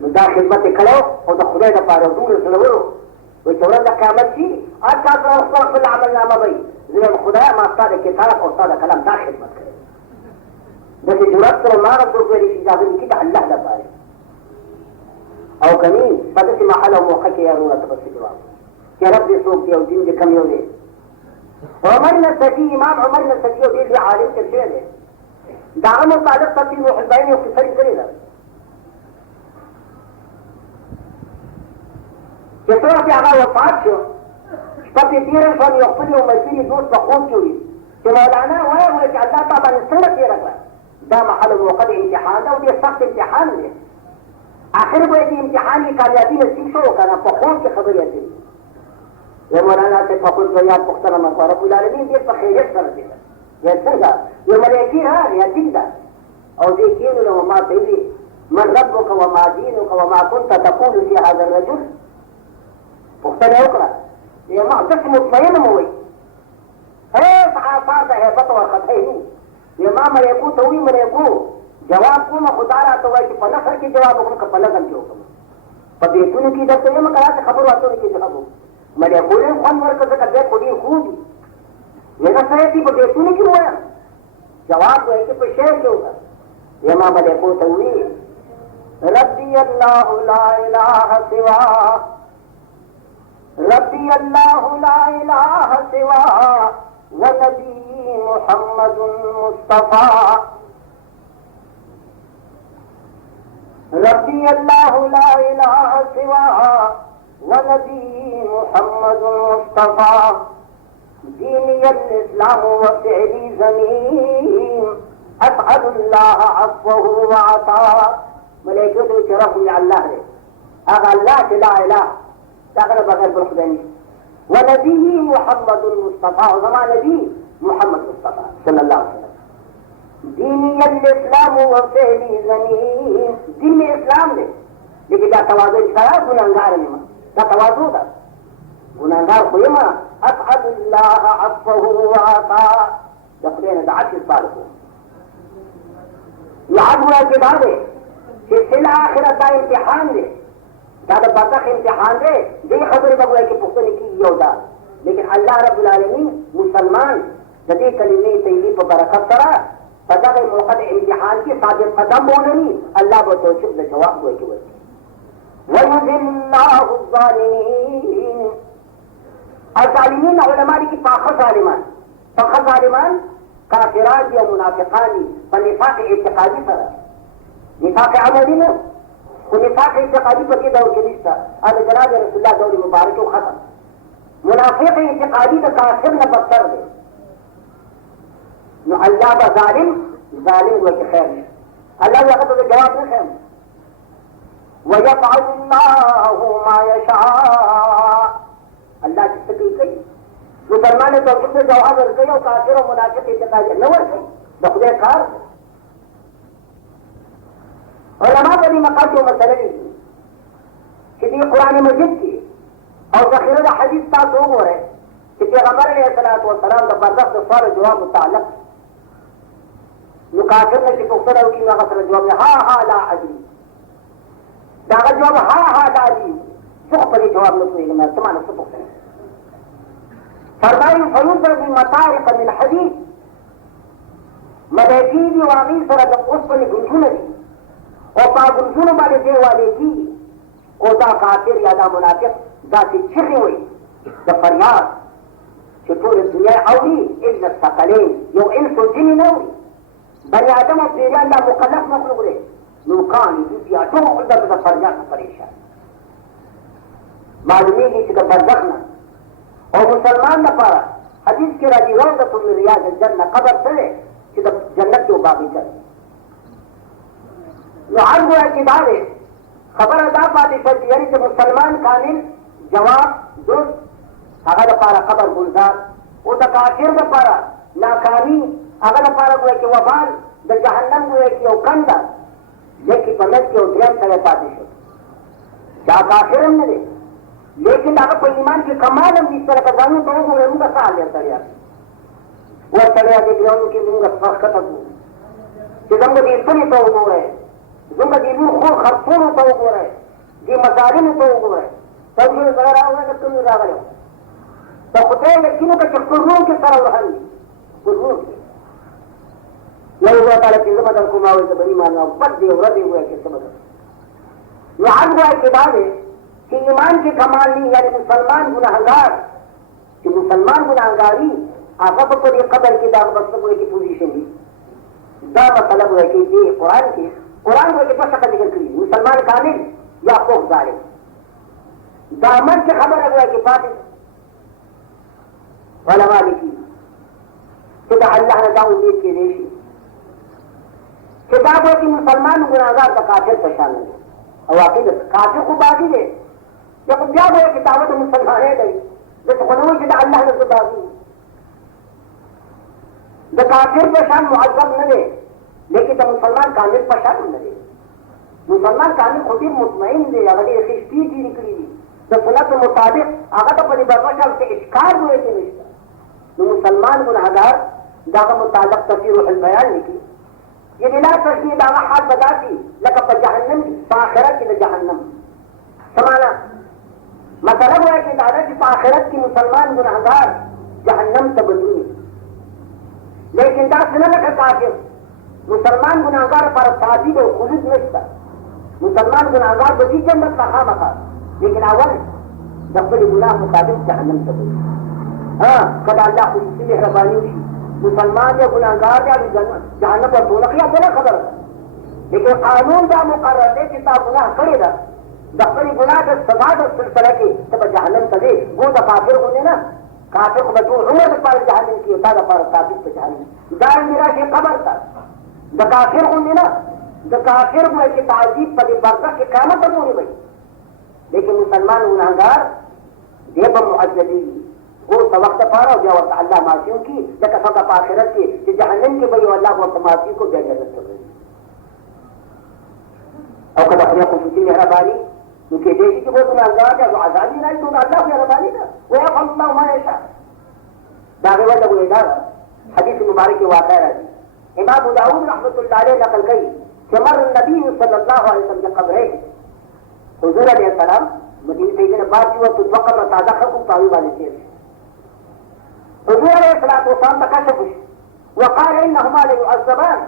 نو دا خدمت یې کړی او د خدای دپاره دومره زړورو وایي چې ورځ د قیامت شي هر چا سره خپل عملنامه به وي زه وایم خدایه ما ستا د کتاب او ستا د کلام دا خدمت کړی داسې جرأت سره ما هغه څوک ویلي چې اجازه وکړي د الله لپاره او که نه په داسې محل او موقع کې یا وروره ته پسې جواب چې رب دې څوک دی او دین دې کم یو دی عمر نسجي امام عمر نسجي یو ډېر لوی عالم تېر شوی دی د هغه متعلق تفسیر روح البیان یو قصه یې کړې ده چې څو چې هغه وفات شو شپه پرې تېره شوه نو یو خپل یو ملګري دوست په خوب کې وي چې مولانا وایه چې الله تا باندې څنګه تېره کړه دا محل موقع د امتحان ده او ډېر سخت امتحان دی آخر به یې د امتحان کې کامیابي نصیب شو که نه په خوب کې خبرې اترې یا مولانا سے فقل تو یاد پختنا مسوا رب العالمین دیر پر خیریت سر دیتا یا سنگا یا ملیکی رہا یا دنگا او دیکھین لو ما تیوی من ربک وما دینک وما کنت تقول فی هذا الرجل پختنا اکرا یا معتص مطمئن موئی حیث آثار دا حیبت ورخط ہے نہیں یا ما ملیکو توی ملیکو جواب کو ما خدا را توائی کہ پنخر کی جواب کم کا پلگن جو کم پا بیتون کی در تو یہ مکرا سے خبر واتون کی جواب ملیکولی خوان ورکا زکر بے خودی خوبی یہ نہ سہتی پا بیتونی کیوں ہویا جواب ہوئے کہ پا شہر کیوں گا یہ ماں ملیکو توی ربی اللہ لا الہ سوا ربی اللہ لا الہ سوا ونبی محمد مصطفیٰ ربی اللہ لا الہ سوا ونبی محمد مصطفیٰ دینی الاسلام وفعلی زمین اسعد اللہ عفوه وعطا ملیکو تو چرف ہوئی اللہ رے اگر اللہ سے لا الہ تاگر بغیر برخدنی ونبی محمد مصطفیٰ زمان نبی محمد مصطفیٰ صلی اللہ علیہ وسلم دینی الاسلام وفعلی زمین دین میں اسلام نے لیکن کیا توازو اشارہ گناہگار نہیں دا توازو دا گناہگار خویما اسعد اللہ عفوه وعطا دخلین دا عطی صالحو یاد ہوا کہ دا دے کہ سل آخرت دا امتحان دے دا دا برزخ امتحان دے دی خبر بگوئے کہ پختن کی یو دا لیکن اللہ رب العالمین مسلمان دا دی کلمی تیلی پا برکت سرا فدا دا موقع امتحان کی صادق قدم بولنی اللہ با توشک دا جواب ہوئے کہ وجہ وَيُذِلُّ اللَّهُ الظَّالِمِينَ الظالمین علماء کی پاخر ظالمان کافرات یا منافقانی پر نفاق اعتقادی پر نفاق عملی میں خو نفاق اعتقادی پر کی دور کے نشتا اب جناب رسول اللہ دور مبارک و ختم منافق اعتقادی کا کافر نہ بدتر دے نو اللہ با ظالم ہوئے کہ خیر اللہ یا تو جواب نہیں خیر وَيَفْعَلُ اللَّهُ مَا يَشَاءُ اللہ جس سے کئی مسلمان تو کس نے جواب ورکئی اور کافر و منافق اعتقاد نہ ورکئی بخدے کار علماء بنی مقام جو مسئلہ نہیں کہ یہ قرآن مجید کی اور ذخیرہ حدیث تا تو ہو رہے کہ پیغمبر علیہ الصلوۃ والسلام کا برزخ سوال جواب متعلق نو کافر نے کہ پختہ کی نہ جواب ہاں لا ادری داغا جواب ہاں دادی سخ پر جواب نہ کوئی میں سمانا سبق ہے فرمائی فیضرب مطارق من حدید ملیکی دی واقعی سرد اس پر گنجون دی اور پا گنجون والے دے والے کی او دا کافر یا دا منافق دا سی چھخی ہوئی دا فریاد چطور دنیا اولی اجل السقلین یو انس و جنی نوری بنی آدم و پیریان دا مکلف مخلوق رہے نوکانی دوسیا ټول د فریاد پریشان معلومیږي چې د برزخ نه او مسلمان لپاره حدیث کې راځي روضة من ریاض الجنه قبر څه دی چې د جنت یو باغچه نو عرض اعتبار دی خبره دا پاتې شوه چې یعنې چې مسلمان کامل جواب درست هغه لپاره قبر ګلزار او د کافر لپاره ناکامي هغه لپاره ګویا کې وبال د جهنم ګویا کې یو کنده لیکن پنت کے ادرم سرے پاتے شو کیا کافر ہم نے لیکن اگر کوئی ایمان کی کمال ہم جس طرح کا جانوں تو وہ ان کا سال لیتا ہے وہ سرے دیکھ رہا ہوں کہ ان کا سخت تک کہ زم کو اتنی تو وہ ہے زم کا دل خون خرطونو ته وګورئ، دې مظالمو ته وګورئ، تاسو سره راغلی د کوم راغلی په خدای یقینو که چې قرنو کې سره وهل دي قرنو کې یو ځای تعالی چې زه به در کوم وایي زه به ایمان او بد دې ورځې ووایي چې څه به نو حق وایي چې دا دی چې ایمان کې کمال نه یعنې مسلمان ګناهګار چې مسلمان ګناهګاري هغه به په دې قبر کې دا بس وایي چې پوزیشن وي دا مطلب وایي چې دې قرآن کې قرآن وایي چې په شکل ذکر کړي مسلمان کامل یا پوخ ظالم دا من چې خبره وایي چې پاتې علما لیکي چې د الله نه دا امید کېدی شي چې دا وایي چې مسلمان ګناهګار د کافر په شان دی او واقعي کافر خو باقي دی یا خو بیا وایي چې دعوت مسلمانۍ دی داسې خو نه وایي چې د الله نه زه باقي د کافر په شان معذب نه دی لیکن د مسلمان کامل په شان نه دی مسلمان کامل خو ډېر مطمئن دی هغه ډېرې ښې شپې تېرې کړي دي د سنت مطابق هغه ته په دې بدمشل څه اشکال وایي چې نشته نو مسلمان ګناهګار د هغه متعلق تفسیر روح البیان لیکي یعنې لا تشبیه د هغه حال به داسې لکه په جهنم کې په آخرت کې د جهنم څه معنا مطلب وایي چې دا ده چې په آخرت کې مسلمان ګناهګار جهنم ته به ځي لیکن داسې نه لکه کافر مسلمان ګناهګار پر تعذیب او خلود نشته مسلمان ګناهګار به ځي جنت ته خامخا لیکن اول د خپل ګناه مطابق جهنم ته ځي که د الله خصوصي مهرباني وشي مسلمان یا ګناهګار یا جهنم ته ټوله یا بله خبره ده لیکن قانون دا مقرر دی چې تا ګناه کړې ده د خپل ګناه د سزا د سلسله کې ته به جهنم ته ځې ګو د کافر غوندې نه کافر خو به ټول عمر دپاره جهنم کې تا دپاره ثابت په جهنم دارنګې راشي قبر ته د کافر غوندې نه د کافر به چې تعذیب په دې برزخ کې قیامت ته پورې وي لیکن مسلمان ګناهګار دی به معذبېږي ورته وخت دپاره او بیا ورته الله معافي وکړي لکه څنګه په آخرت کې چې جهنم کې به یو الله ورته معافي کړو بیا جنت ته ځي او که د خدای خصوصي مهرباني نو کېدای شي چې به ګناهګار دی او عذاب یې راشي نو د الله مهرباني ده ویفعل الله ما یشاء د هغې وجه به یې دا ده حدیث مبارک کې واقع راځي امام ابو داود رحمة الله علیه نقل کوي چې مر النبي صلی الله علیه وسلم بقبرین حضور علیه السلام مدینه طیبې نه بار چې وه دوه قبره تازه خلقو په هغوی باندې تېر شو حضور علیه الصلاة والسلام ته کشف وشو وقال انهما لیعذبان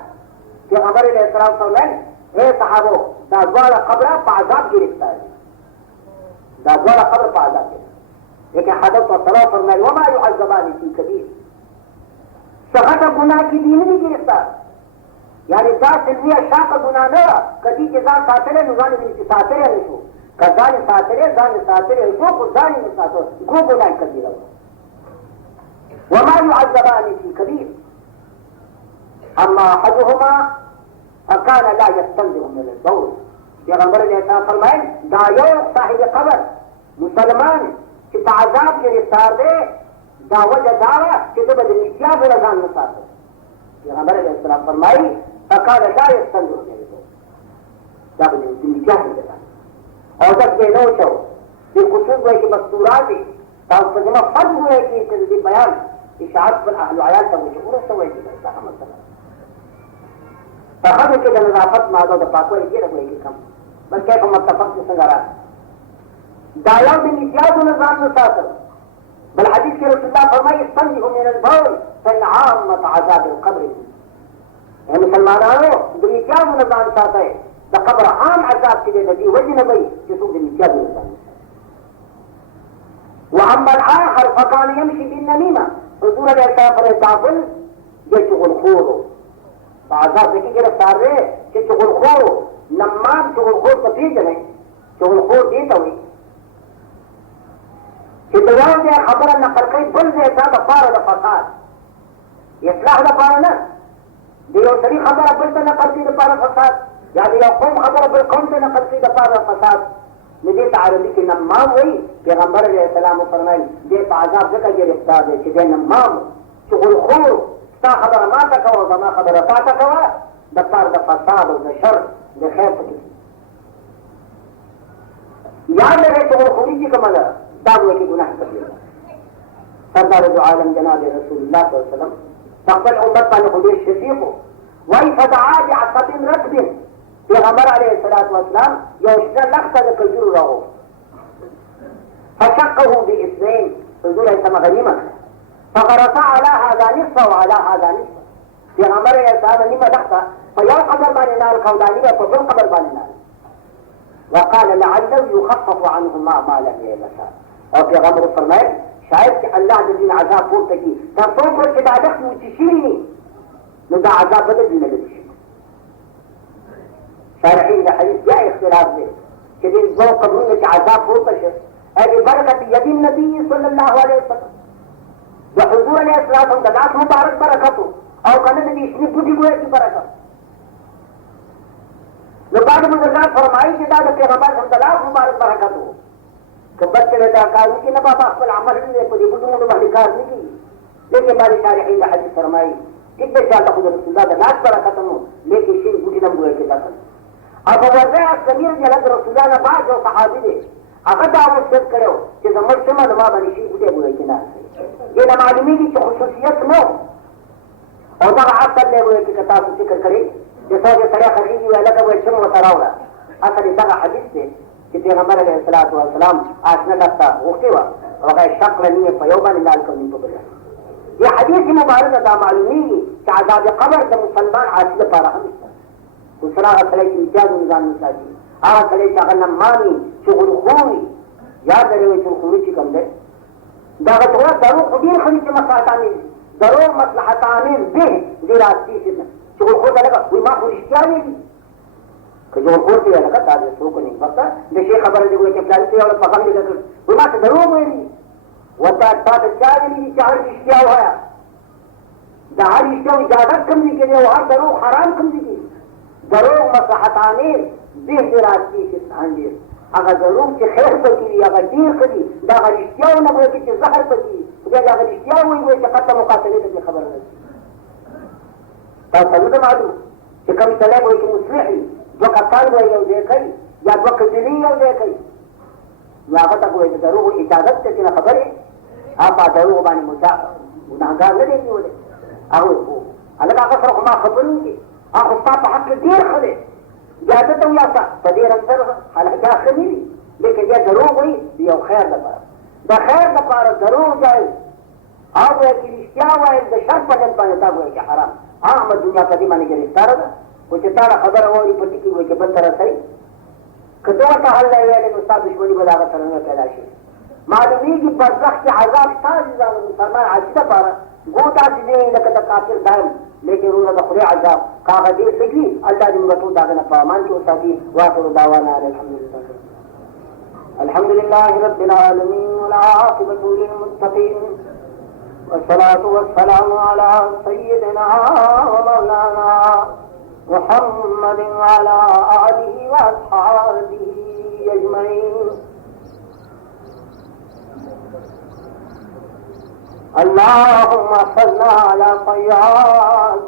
پیغمبر علیه السلام فرمایل ای صحابو دا دواړه قبره په عذاب ګرفتار دي دا دواړه قبره په عذاب کې لیکن حضرت والسلام فرمایل وما يعذبان فی کبیر څه غټه ګناه کې دي نه دي ګرفتار یعنې دا سلویه شاقه ګناه نه وه که دې چې ځان ساتلی نو ځان یې ساتلی نه شو که ځان یې ساتلی ځان یې ساتلی شو خو ځان یې نه ساتو ګو ګناه کبیره وه وما يعذبان في كبير اما احدهما فكان لا يستنزه من البول پیغمبر علیه السلام فرمایل دا یو صاحب قبر مسلمان چې په عذاب گرفتار دی دا وجه دا وه چې ده به د مکیازو نه ځان نه ساته پیغمبر علیه السلام فرمایي فکان لا یستنزه من البول دا به د مکیازو نه ځان او دک دی نه وشو دې خصوص وایي چې مستورات دي تاسو ته زما فرض وایي چې د دې بیان اشاعت پر اهل عیال ته وشو وروسته وایي چې دا مسله په ښځو کې د نظافت ماده د پاکوالي ډېره وایي کم بس کیف متفق چې څنګه راغلی دا یو د مکیازو نه ځان نه ساتل بل حدیث کې رسول الله فرمایي استنزهوا من البول فإن عامة عذاب القبر ای مسلمانانو د مکیازو نه ځان ساتئ د قبر عام عذاب چې دی د دې وجې نه به چې څوک د مکیازو نه ځان واما الاخر فكان يمشي بالنميمه حضور علیه السلام فرمایي دا بل دی چغلخور په عذاب کې ګرفتار دی چې چغلخور نمام چغلخور ته پېژنئ چغلخور دې ته وایي چې د یو ځای خبره نقل کوي بل ځای ته دپاره د فساد اصلاح دپاره نه د یو سړي خبره بل ته نقل کوي دپاره فساد یا د یو قوم خبره بل قوم ته نقل کوي دپاره فساد نو دې ته عربي کې نمام وایي پیغمبر علیه السلام وفرمایل دې په عذاب ځکه ګرفتار دی چې دی نمام چغلخور ستا خبره ما ته کوه زما خبره تا ته کوه دپاره د فساد او د شر د خیر پکې یاد لرئ چغلخوري چې کومه ده دا وایي چې ګناه کبیره ده سردار دو عالم جناب رسول الله صلی الله علیه وسلم په خپل امت باندې خو ډېر شفیق و وایي فدعا بعصب رطب پیغمبر علیه الصلاة والسلام یو شنه لخته د کجورو راغوښت فشقه باثنين حضور ایسا غنیمه کړه فغرس على هذا نصفه وعلى هذا نصفه پیغمبر علیه السلام نیمه لخته په یو قبر باندې نال کړه او دا نیمه په بل قبر باندې نال وقال لعله يخفف عنهما ما لم يلبسا او پیغمبر فرمایل شاید چې الله د دین عذاب پورته کړي تر څو پورې چې دا لخت وچې شوي وي نو دا عذاب به د دې نه لرې شي شارحین د حدیث بیا اختلاف دی چې دې دوه قبرونو چې عذاب پورته شي ببرکت ید النبي صلی الله علیه وسلم د حضور علیه السلام د لاس مبارک برکت او کنه د دې شنې بوټي ګویا کې برکت نو بعد بزرگان فرمائی چې دا د پیغمبر صلی الله علیه مبارک برکت وو که بچے دا کار وکړي نه بابا خپل عمل نه په دې بوټو باندې کار نه کوي لیکن باندې شارحین د حدیث فرمایي چې د شاته خو رسول الله د لاس برکت نو لیکن شي بوټي نه ګویا کې داخل ابو ورداء السمير جلد رسول الله بعد او صحابي دي هغه دا وصیت کړو چې زموږ سمه ما باندې شي بوټي ګویا کې نه دا معلومیږي چې خصوصیت نو او دا عقل له ګویا کې تاسو ذکر کړی جسا کہ سڑے خریدی والا کا وہ چم وترا ہوگا اصل دا حدیث سے کہ پیغمبر علیہ الصلوۃ والسلام آسنا دستا اوکے وا وغیر شکل نہیں پیوبان لال کو نہیں پکڑا یہ حدیث مبارک دا معلومی کہ عذاب قبر کا مسلمان عاجز پر ہم دوسرا اصل کی امتیاز نظام مساجی اصل کا غنم مانی شغل خوی یاد رہے شغل خوی کی کم دے دا غتوا درو خدیر خلی کے مصلحتانی درو مصلحتانی به دراستی سے شغل خود لگا وی ما خو رشتیا ویلي که جوړ خور دی لکه دا د څوک نه پکا د شي خبره دی چې پلان ته او په باندې کړ وی ما ته دروغ ویلي وتا تا ته چا ویلي چې هر رشتیا وایا دا هر رشتیا اجازه کم دي کې او هر دروغ حرام کم دي دروغ مصلحتانه به دراستی کې څنګه هغه دروغ چې خیر پکې هغه ډیر کړي دا رشتیا نه وایي چې زهر پکې دا هغه رشتیا وایي چې قطع مقاتله دې خبره نه تاسو ته معلوم چې کوم سلام وایي چې مصلحي دوه کسان وایي یو ځای کوي یا دوه کجلي یو ځای کوي یا هغه ته وایي چې دروغ اجازت ته نه خبرې هغه دروغ باندې ګناهګار نه دی نیولې هغه هغه سره ما خبرې دي هغه په حق ډېر ښه دی اجازه ته ویاسته په دې سره هلکه ښه نه وي لیکن یا دروغ وایي یو خیر لپاره د خیر لپاره دروغ جایز او وایي چې رښتیا وایي د شر په ډول باندې تا وایي چې حرام احمد دنیا په دې باندې ګرفتار ده او چې تا خبره وایي په دې کې وایي چې بل طرف صحیح که ته ورته حل نه ویلې نو ستا دشمني به د هغه سره نه پیدا شي معلومیږي برزخ کې عذاب شته عزیزانو مسلمان عاجز دپاره ګو داسې دی لکه د کافر دایم لیکن وروڼه د خدای عذاب که هغه ډېر څه کړي الله دې موږ ټول د هغه نه په امان کې وساتي واخر دعوانا الحمد لله رب العالمين والعاقبة للمتقين والصلاة والسلام على سيدنا ومولانا محمد وعلى آله وأصحابه أجمعين اللهم صل على طيار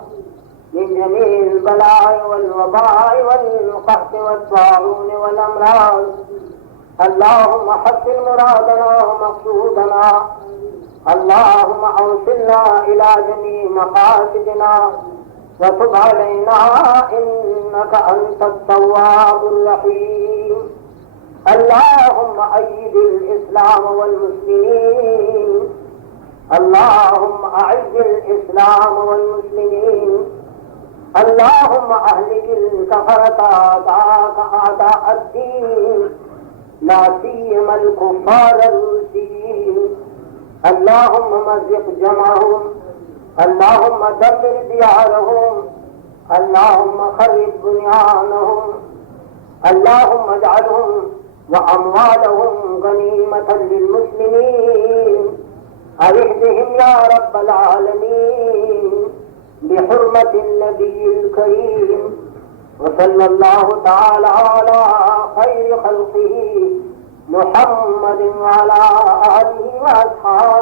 من جميع البلاء والوباء والقحط والطاعون والأمراض اللهم حسن مرادنا ومقصودنا اللهم اوصلنا الى جميع مقاصدنا وتب علينا انك انت التواب الرحيم اللهم ايد الاسلام والمسلمين اللهم اعز الاسلام والمسلمين اللهم اهلك الكفرة اعداءك اعداء الدين لا سيما الكفار الروسيين اللهم مزق جمعهم اللهم دمر ديارهم اللهم خرب بنيانهم اللهم اجعلهم واموالهم غنيمة للمسلمين اهدهم يا رب العالمين بحرمة النبي الكريم وصلى الله تعالى على خير خلقه محمد وعلى آله وأصحابه